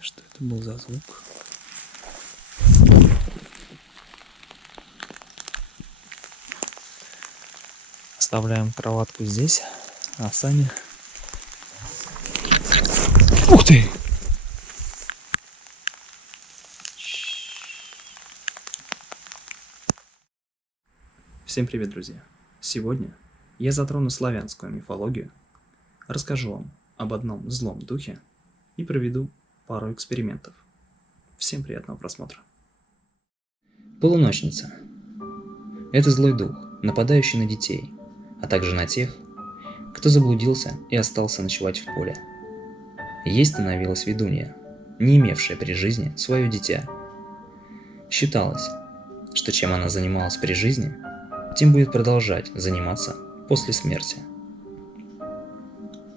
Что это был за звук? Оставляем кроватку здесь, а сани... Ух ты! Всем привет, друзья! Сегодня я затрону славянскую мифологию, расскажу вам об одном злом духе и проведу пару экспериментов. Всем приятного просмотра. Полуночница – это злой дух, нападающий на детей, а также на тех, кто заблудился и остался ночевать в поле. Ей становилась ведунья, не имевшая при жизни свое дитя. Считалось, что чем она занималась при жизни, тем будет продолжать заниматься после смерти.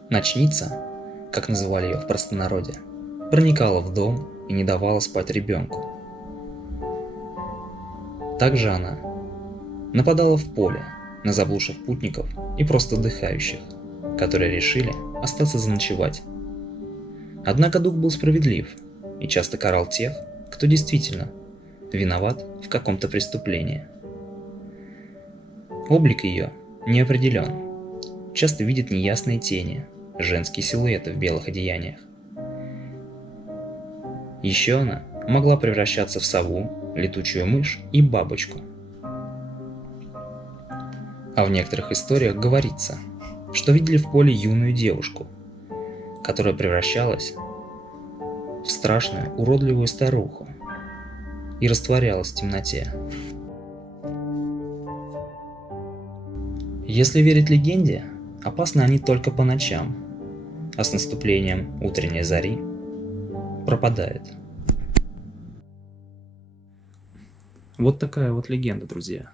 Ночница, как называли ее в простонародье, проникала в дом и не давала спать ребенку. Также она нападала в поле на заблудших путников и просто отдыхающих, которые решили остаться заночевать. Однако дух был справедлив и часто карал тех, кто действительно виноват в каком-то преступлении. Облик ее не определен, часто видит неясные тени, женские силуэты в белых одеяниях. Еще она могла превращаться в сову, летучую мышь и бабочку. А в некоторых историях говорится, что видели в поле юную девушку, которая превращалась в страшную, уродливую старуху и растворялась в темноте. Если верить легенде, опасны они только по ночам, а с наступлением утренней зари пропадает. Вот такая вот легенда, друзья.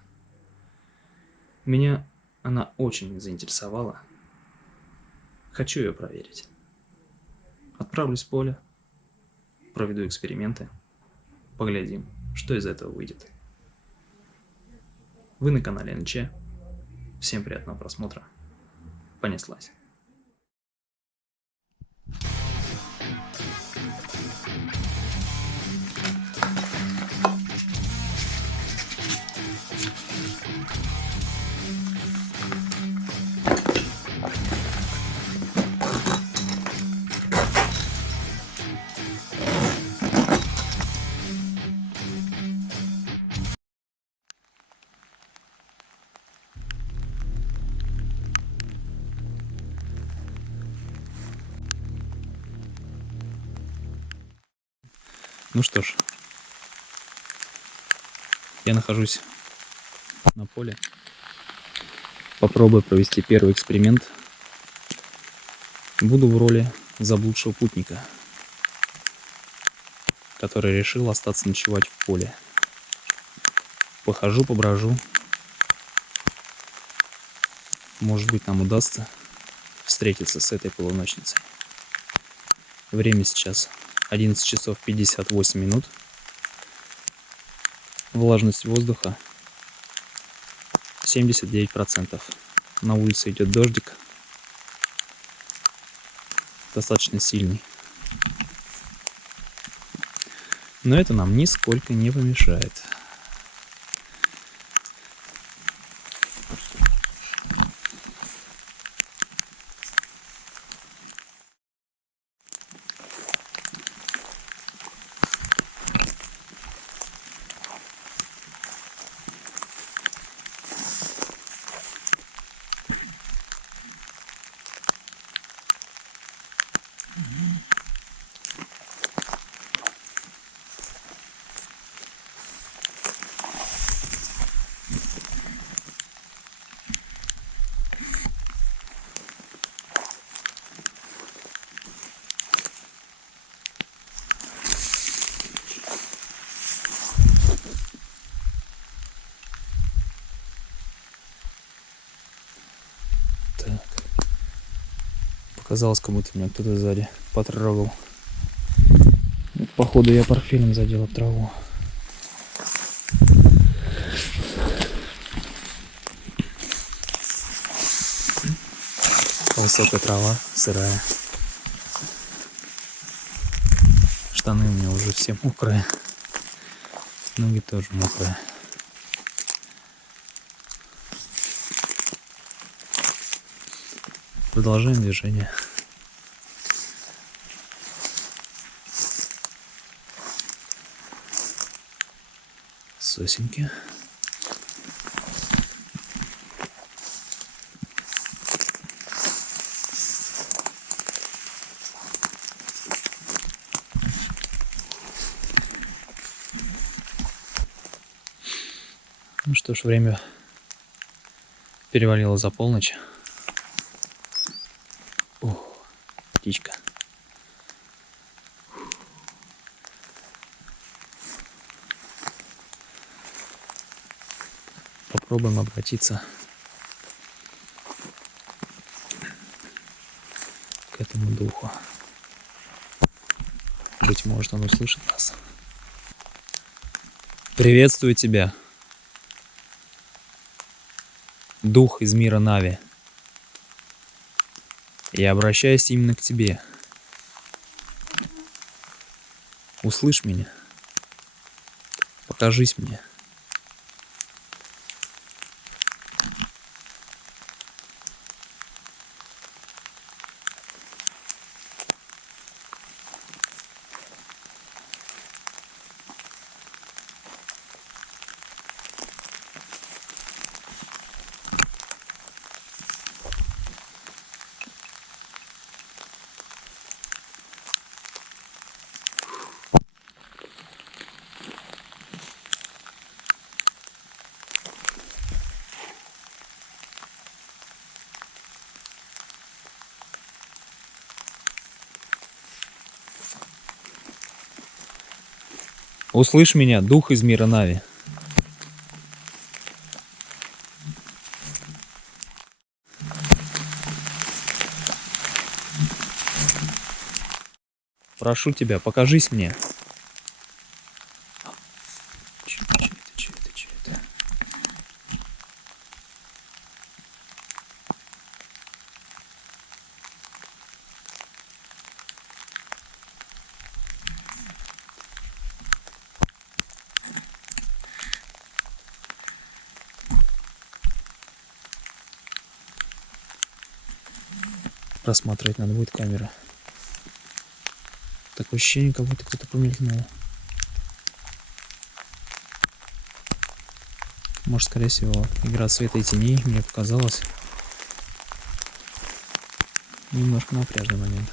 Меня она очень заинтересовала. Хочу ее проверить. Отправлюсь в поле, проведу эксперименты, поглядим, что из этого выйдет. Вы на канале НЧ. Всем приятного просмотра. Понеслась. Ну что ж, я нахожусь на поле. Попробую провести первый эксперимент. Буду в роли заблудшего путника, который решил остаться ночевать в поле. Похожу, поброжу. Может быть, нам удастся встретиться с этой полуночницей. Время сейчас 11 часов 58 минут. Влажность воздуха 79%. На улице идет дождик. Достаточно сильный. Но это нам нисколько не помешает. Казалось, как будто меня кто-то сзади потрогал. Походу я портфелем задел об траву. Высокая трава, сырая. Штаны у меня уже все мокрые. Ноги тоже мокрые. Продолжаем движение. Сосенки. Ну что ж, время перевалило за полночь. О, птичка. Попробуем обратиться к этому духу. Быть может, он услышит нас. Приветствую тебя, дух из мира Нави. Я обращаюсь именно к тебе. Услышь меня. Покажись мне. Услышь меня, дух из мира Нави. Прошу тебя, покажись мне. Чё это? Просматривать надо будет камера. Такое ощущение, как будто кто-то промелькнул. Может, скорее всего, игра света и теней, мне показалось. Немножко напряжный момент.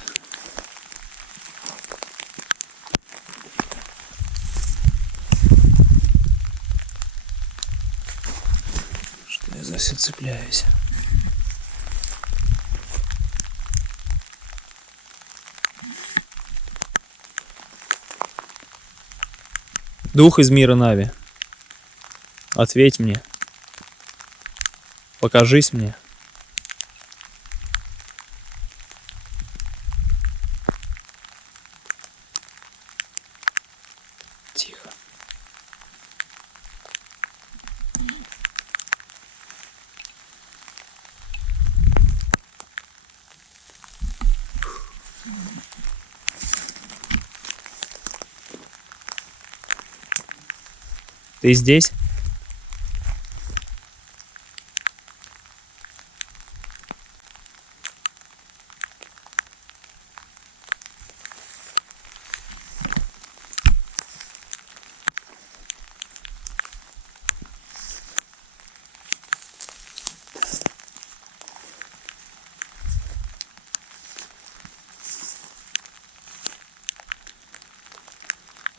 Что я за все цепляюсь? Дух из мира Нави, ответь мне. Покажись мне. Тихо. Ты здесь?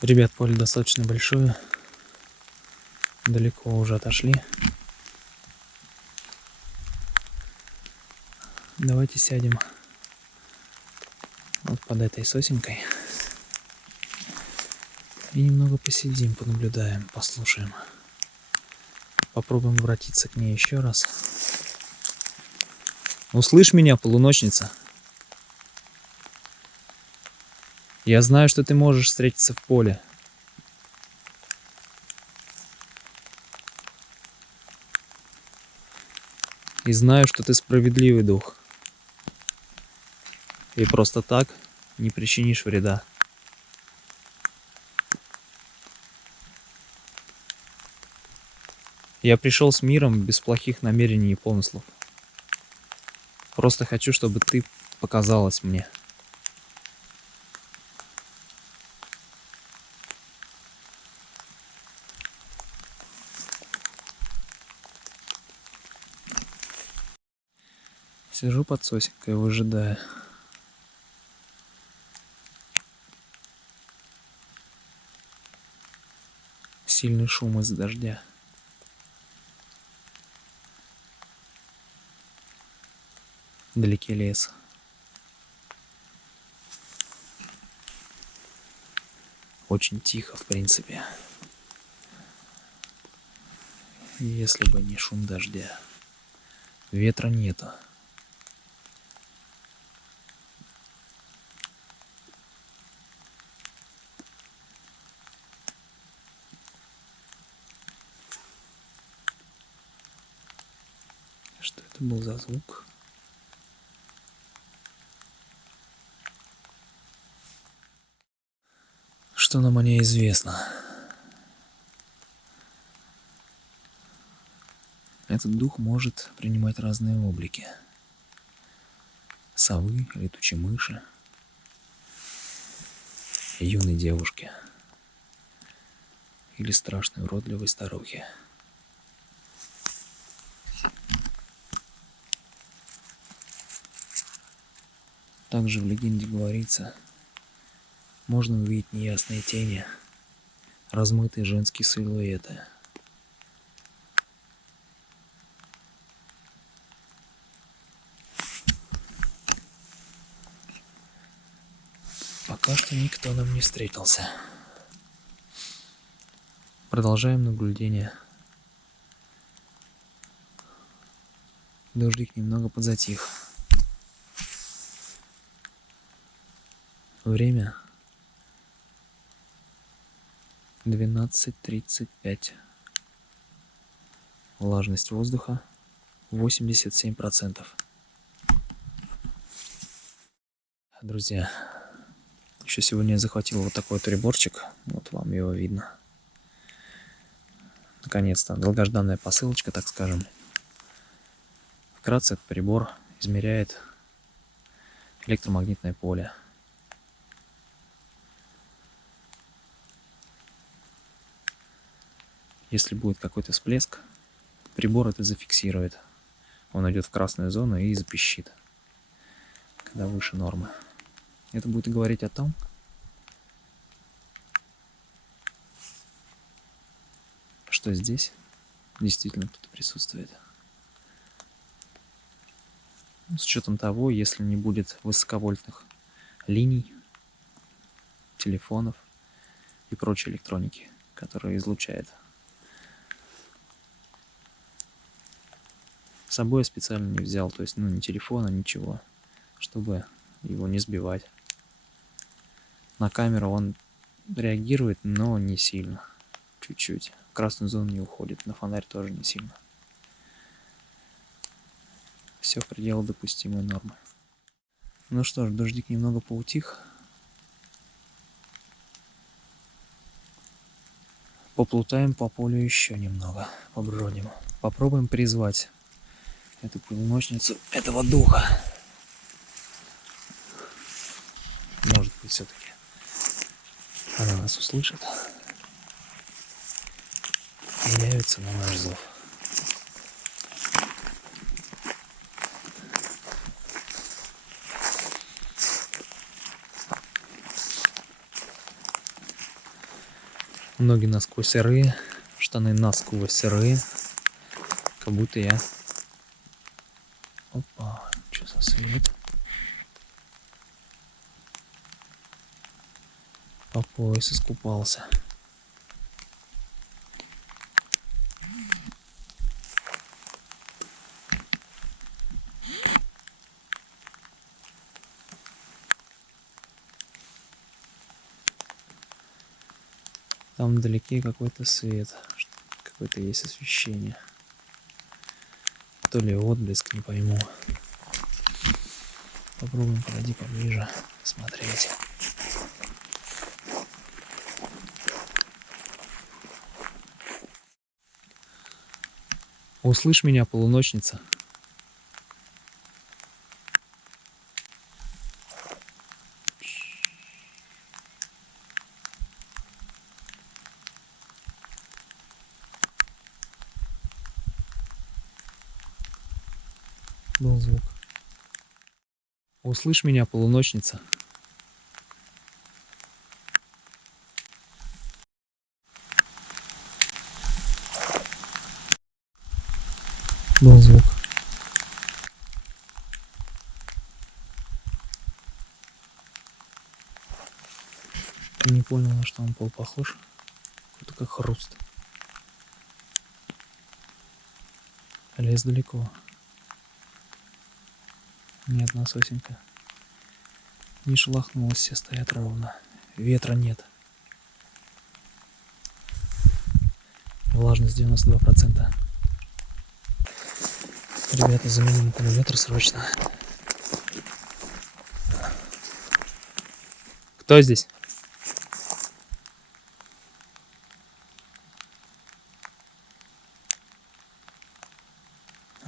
Ребят, поле достаточно большое. Далеко уже отошли. Давайте сядем вот под этой сосенкой и немного посидим, понаблюдаем, послушаем. Попробуем обратиться к ней еще раз. Услышь меня, полуночница. Я знаю, что ты можешь встретиться в поле. И знаю, что ты справедливый дух. И просто так не причинишь вреда. Я пришел с миром без плохих намерений и помыслов. Просто хочу, чтобы ты показалась мне. Сижу под сосенкой, выжидая. Сильный шум из дождя. Вдалеке лес. Очень тихо, в принципе. Если бы не шум дождя. Ветра нету. Что это был за звук? Что нам о ней известно? Этот дух может принимать разные облики. Совы, летучей мыши, юной девушки или страшной уродливой старухи. Также в легенде говорится, можно увидеть неясные тени, размытые женские силуэты. Пока что никто нам не встретился. Продолжаем наблюдение. Дождик немного подзатих. Время 12:35. Влажность воздуха 87%. Друзья, еще сегодня я захватил вот такой вот приборчик. Вот вам его видно. Наконец-то долгожданная посылочка, так скажем. Вкратце этот прибор измеряет электромагнитное поле. Если будет какой-то всплеск, прибор это зафиксирует. Он идет в красную зону и запищит, когда выше нормы. Это будет говорить о том, что здесь действительно кто-то присутствует. С учетом того, если не будет высоковольтных линий, телефонов и прочей электроники, которая излучает. С собой я специально не взял, то есть ни телефона, ничего, чтобы его не сбивать. На камеру он реагирует, но не сильно, чуть-чуть. В красную зону не уходит, на фонарь тоже не сильно. Все в пределах допустимой нормы. Ну что ж, дождик немного поутих. Поплутаем по полю еще немного, побродим. Попробуем призвать эту полуночницу, этого духа. Может быть, все-таки она нас услышит и явится на наш зов. Ноги насквозь сырые, штаны насквозь сырые, как будто я... Опа, что за свет? По пояс искупался. Там вдалеке какой-то свет, какое-то есть освещение. То ли отблеск, не пойму. Попробуем подойти поближе, посмотреть. Услышь меня, полуночница. Был звук. Услышь меня, полуночница. Был звук. Не понял, на что он был похож. Какой-то как хруст. Лес далеко. Ни одна сосенка не шелохнулась, все стоят ровно. Ветра нет. Влажность 92%. Ребята, заменим аккумулятор срочно. Кто здесь?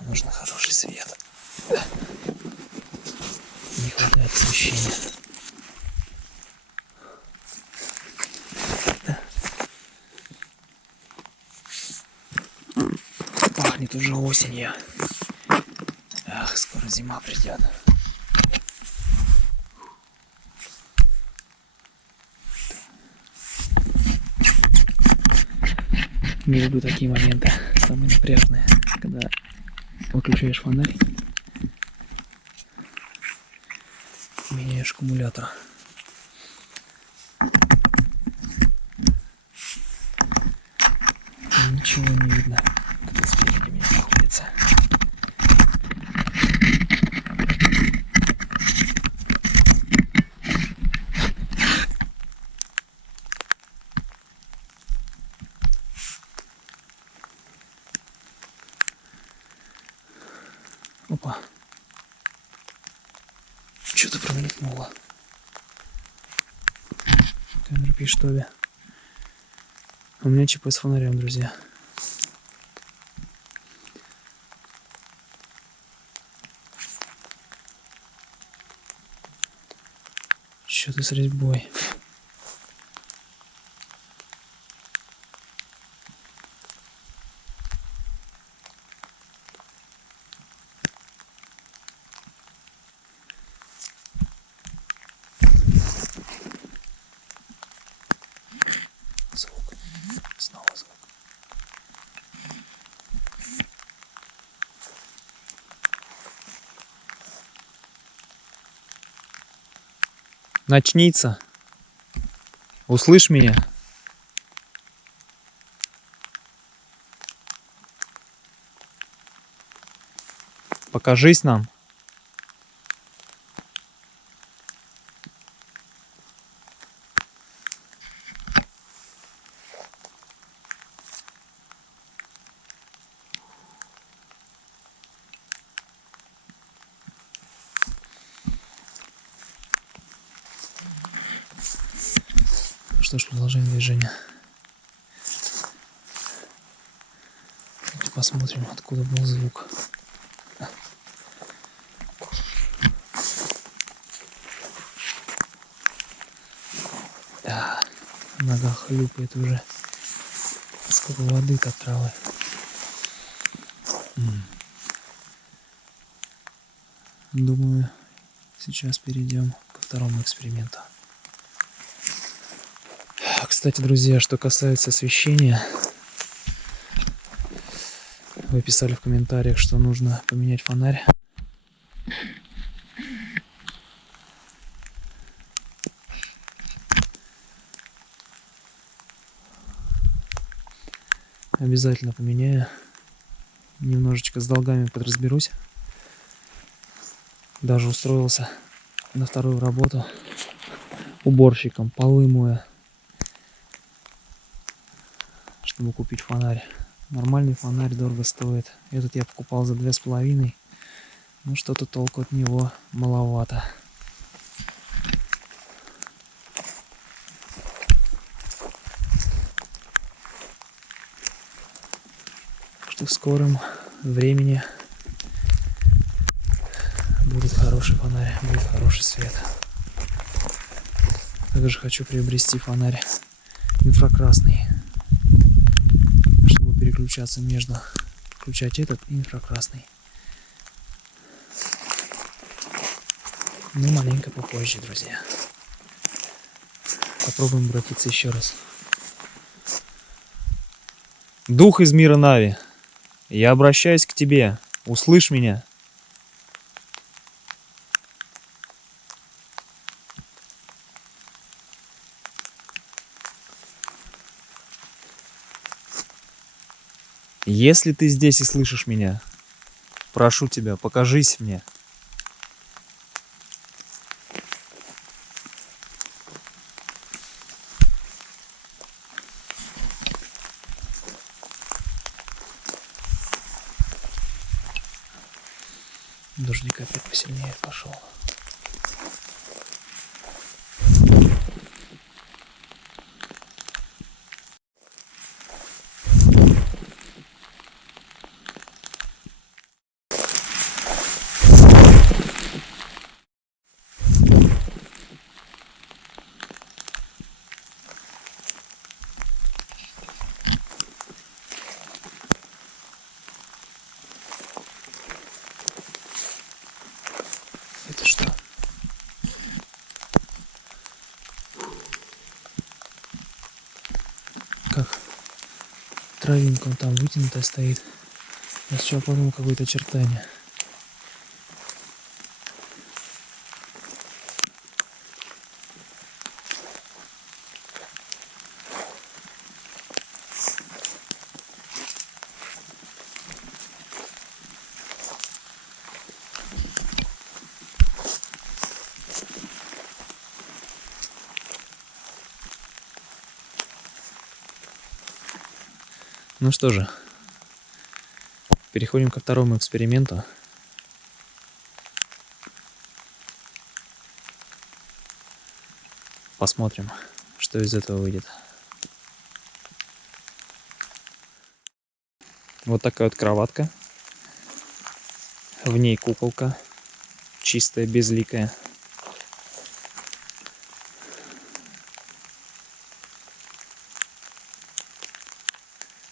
Нужно хороший свет. Не хватает освещения. Пахнет уже осенью. Ах, скоро зима придет. Не люблю такие моменты, самые напряжные, когда выключаешь фонарь, меняешь аккумулятор. Ничего не видно, кто спереди меня находится. Опа. Что-то промелькнуло. Камера пишет, что ли. У меня ЧП с фонарем, друзья. Что-то с резьбой. Звук. Снова звук. Ночница. Услышь меня. Покажись нам. Что ж, продолжаем движение. Давайте посмотрим, откуда был звук. Да, нога хлюпает уже. Сколько воды-то от травы. Думаю, сейчас перейдем ко второму эксперименту. Кстати, друзья, что касается освещения, вы писали в комментариях, что нужно поменять фонарь. Обязательно поменяю. Немножечко с долгами подразберусь. Даже устроился на вторую работу уборщиком, полы моя, чтобы купить фонарь. Нормальный фонарь дорого стоит. Этот я покупал за 2,5. Ну что-то толку от него маловато. Что в скором времени будет хороший фонарь, будет хороший свет. Также хочу приобрести фонарь инфракрасный, чтобы переключаться между, включать этот и инфракрасный. Но маленько попозже, друзья. Попробуем обратиться еще раз. Дух из мира Нави, я обращаюсь к тебе. Услышь меня. Если ты здесь и слышишь меня, прошу тебя, покажись мне. Дождик опять посильнее пошел. Это что? Как травинка он там вытянутая стоит. Я сначала подумал, какое-то очертание. Ну что же, переходим ко второму эксперименту. Посмотрим, что из этого выйдет. Вот такая вот кроватка. В ней куколка. Чистая, безликая.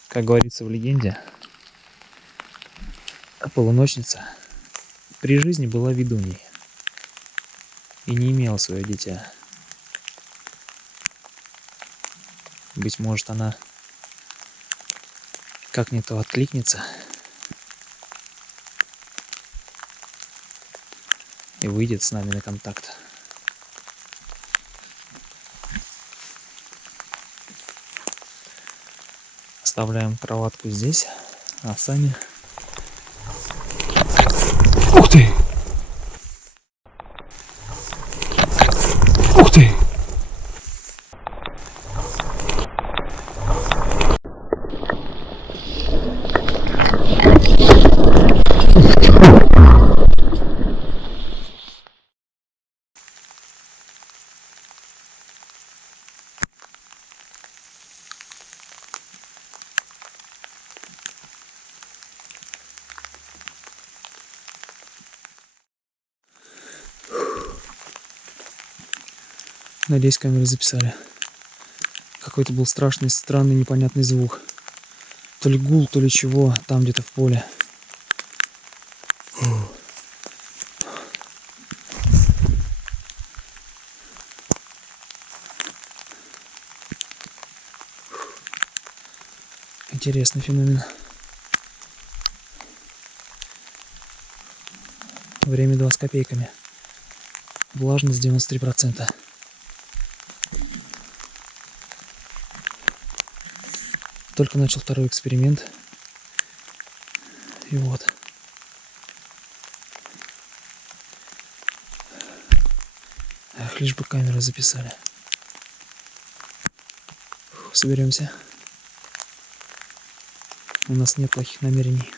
Как говорится в легенде, полуночница при жизни была ведуньей и не имела свое дитя. Быть может, она как не то откликнется и выйдет с нами на контакт. Оставляем кроватку здесь, а сами... Ух ты! Ух ты! Надеюсь, камеры записали. Какой-то был страшный, странный, непонятный звук. То ли гул, то ли чего, там где-то в поле. Интересный феномен. Время 2 с копейками. Влажность 93%. Только начал второй эксперимент. И вот. Эх, лишь бы камеры записали. Соберемся. У нас нет плохих намерений.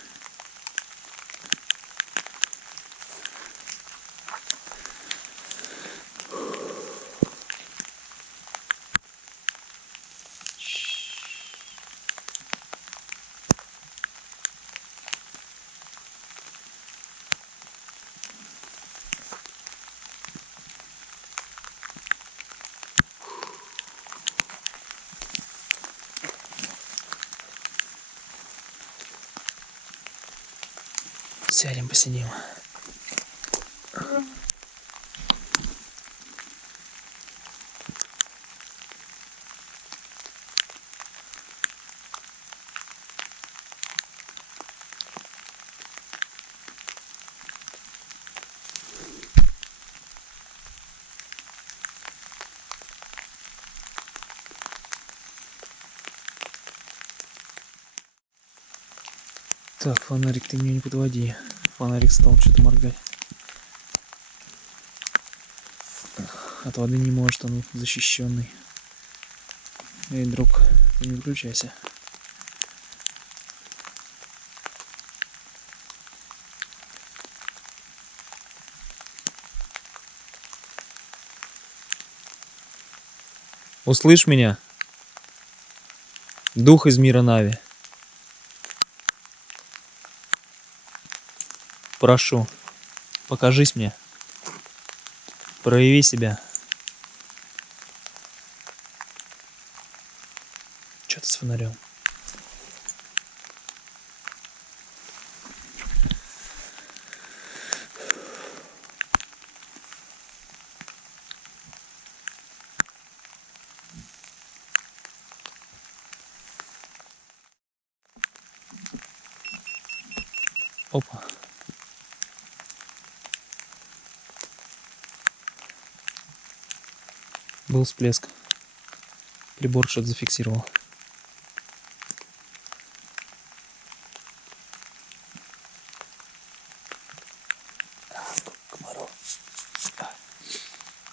Сядем, посидим. Так, фонарик, ты меня не подводи. Фонарик стал что-то моргать. От воды не может, он защищенный. Эй, друг, ты не выключайся. Услышь меня? Дух из мира Нави. Прошу, покажись мне. Прояви себя. Что-то с фонарем. Опа. Был всплеск. Прибор что-то зафиксировал. Комаров.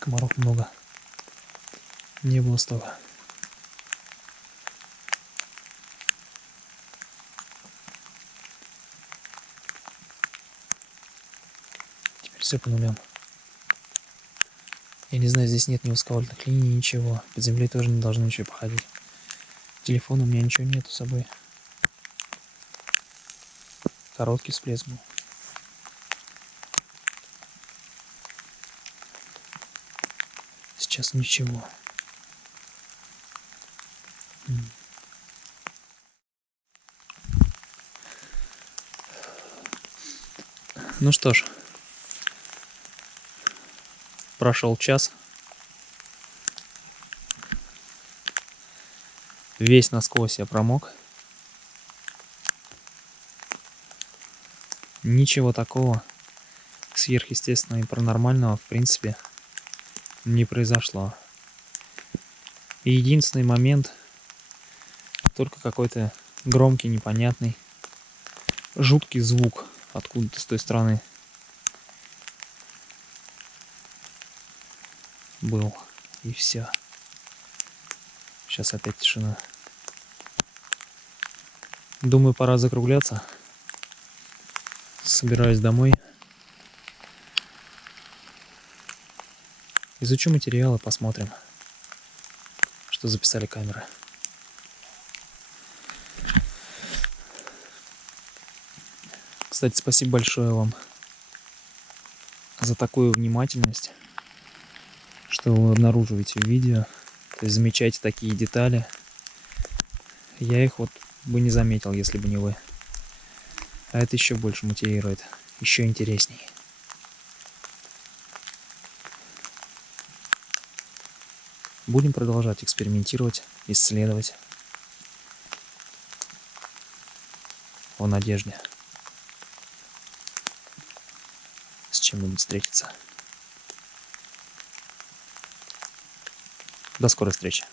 Комаров много. Не было столько. Теперь все по нулям. Я не знаю, здесь нет ни высоковольтных линий, ничего. Под землей тоже не должно ничего походить. Телефона у меня ничего нету с собой. Короткий всплеск был. Сейчас ничего. Ну что ж. Прошел час. Весь насквозь я промок. Ничего такого сверхъестественного и паранормального в принципе не произошло. И единственный момент, только какой-то громкий, непонятный, жуткий звук откуда-то с той стороны был. И все. Сейчас опять тишина. Думаю, пора закругляться. Собираюсь домой. Изучу материалы, посмотрим, что записали камеры. Кстати, спасибо большое вам за такую внимательность, что вы обнаруживаете в видео. То есть замечаете такие детали. Я их вот бы не заметил, если бы не вы. А это еще больше мотивирует, еще интересней. Будем продолжать экспериментировать, исследовать. В надежде с чем-нибудь встретиться. До скорой встречи.